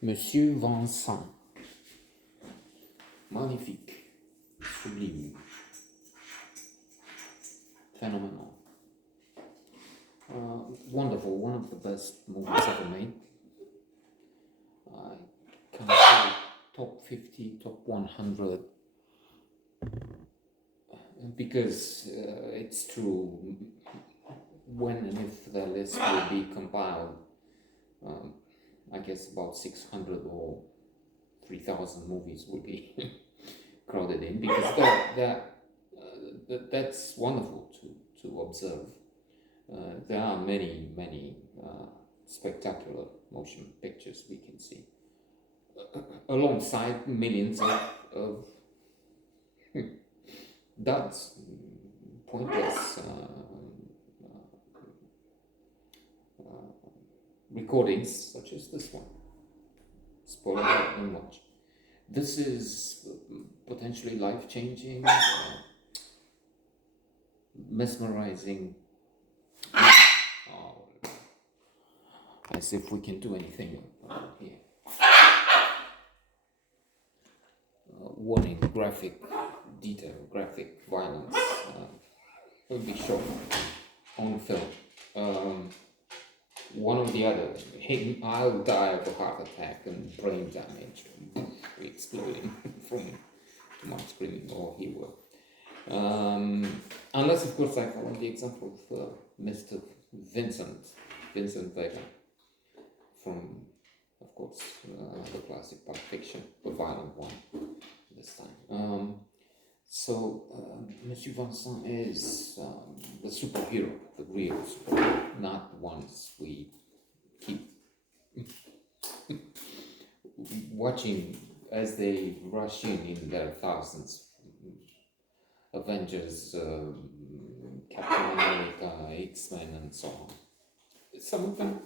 Monsieur Vincent. Magnifique, sublime, phenomenal. Wonderful, one of the best movies ever made. I can't say top 50, top 100, because it's true. When and if the list will be compiled, I guess about 600 or 3,000 movies will be crowded in, because that's wonderful to observe. There are many spectacular motion pictures we can see, alongside millions of duds, pointless recordings such as this one. Spoiler alert, don't watch. This is potentially life-changing, mesmerizing. Oh, as if we can do anything here. Warning: graphic detail, graphic violence will be shown on film. One or the other. I'll die of a heart attack and brain damage, exploding from too much screaming, or he will. Unless, of course, I follow the example of Mr. Vincent Vega, from, of course, the classic Pulp Fiction, the violent one this time. Monsieur Vincent is the superhero, the real superhero, not the ones we keep watching as they rush in their thousands. Avengers, Captain America, X-Men, and so on. Some of them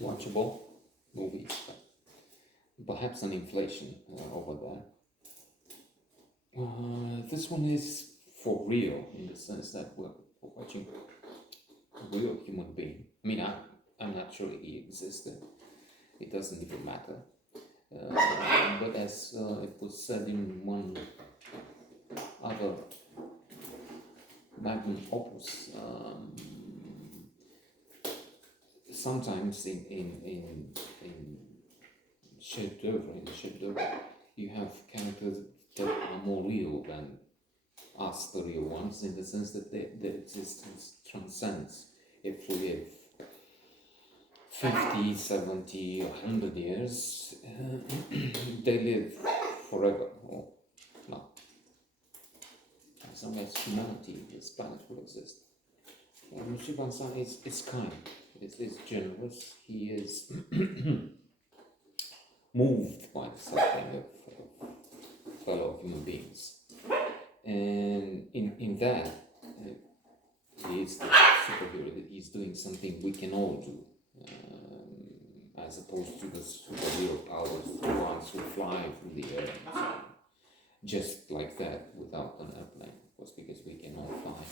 watchable movies, but perhaps an inflation over there. This one is for real, in the sense that we're watching a real human being. I mean, I'm not sure he existed. It doesn't even matter. But as it was said in one other magnum opus, sometimes in chef d'oeuvre, you have characters that are more real than us, the real ones, in the sense that their existence transcends. If we live 50, 70, 100 years, they live forever, or not. As long as humanity, this planet will exist. Monsieur Vincent is kind, is generous, he is moved by the suffering of fellow human beings. And in that, he is the superhero, that he's doing something we can all do, as opposed to the superhero powers, the ones who fly through the air and so on. Just like that, without an airplane, of course, because we can all fly.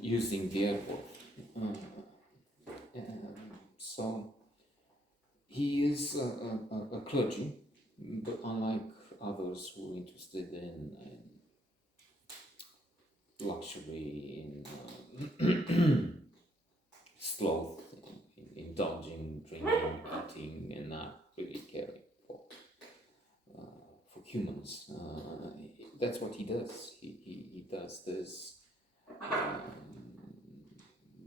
Using the airport. So he is a clergy, but unlike others who are interested in luxury, in sloth, in indulging, drinking, eating, and not really caring for humans. That's what he does. He does this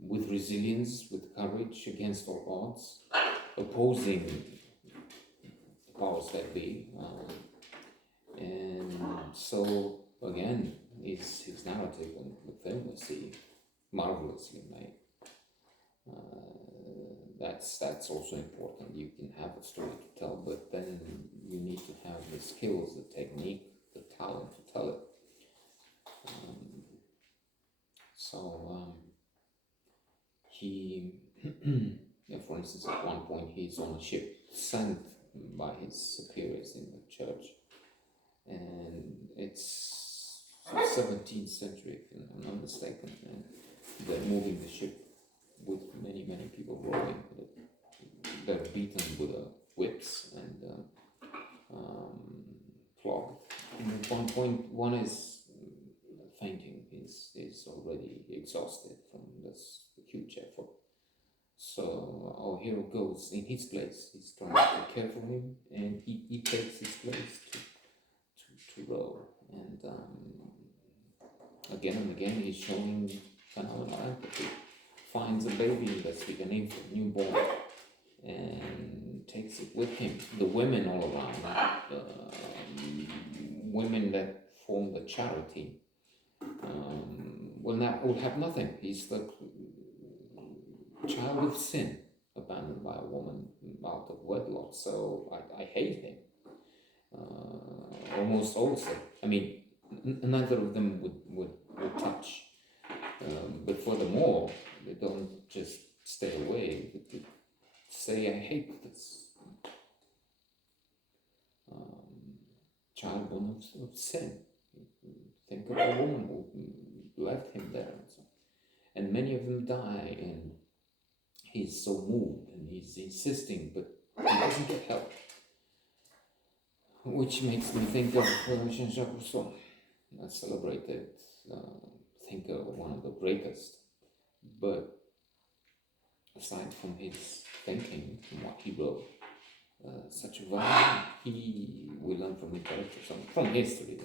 with resilience, with courage, against all odds, opposing the powers that be. And so, again, his narrative and the film we see marvelously made. That's also important. You can have a story to tell, but then you need to have the skills, the technique, the talent to tell it. He, for instance, at one point he's on a ship sent by his superiors in the church, and it's 17th century, if I'm not mistaken, and they're moving the ship with many, many people rowing. They're beaten with whips and flogged. And at one point, one is fainting. He's already exhausted from this huge effort. So our hero goes in his place. He's trying to care for him, and he takes his place to row. And again and again, he's showing phenomenal empathy. Finds a baby that's like an infant, newborn, and takes it with him. The women all around, women that form the charity, will have nothing. He's the child of sin, abandoned by a woman out of wedlock. So I hate him. Almost also. I mean, neither of them would touch. But furthermore, they don't just stay away. They say, I hate this child born of sin. Think of a woman who left him there. And many of them die, and he's so moved, and he's insisting, but he doesn't get help. Which makes me think of Jean-Jacques Rousseau, a celebrated thinker, one of the greatest. But aside from his thinking, from what he wrote, such a value we learn from literature, from history.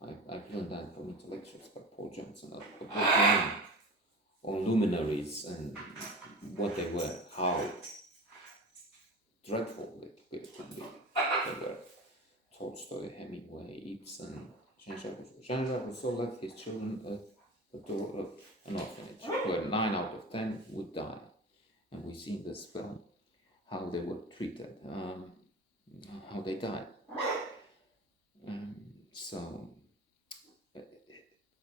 I've learned that from intellectuals like Paul Johnson, on luminaries and what they were, how dreadful it could be. They were Tolstoy, Hemingway, Ibsen, Jean-Jacques Rousseau. Jean-Jacques Rousseau left his children at the door of an orphanage, where 9 out of 10 would die. And we see in this film how they were treated, how they died. So,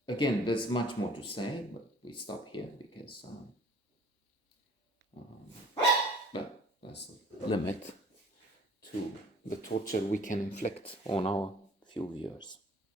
again, there's much more to say, but we stop here because but there's a limit to the torture we can inflict on our few viewers.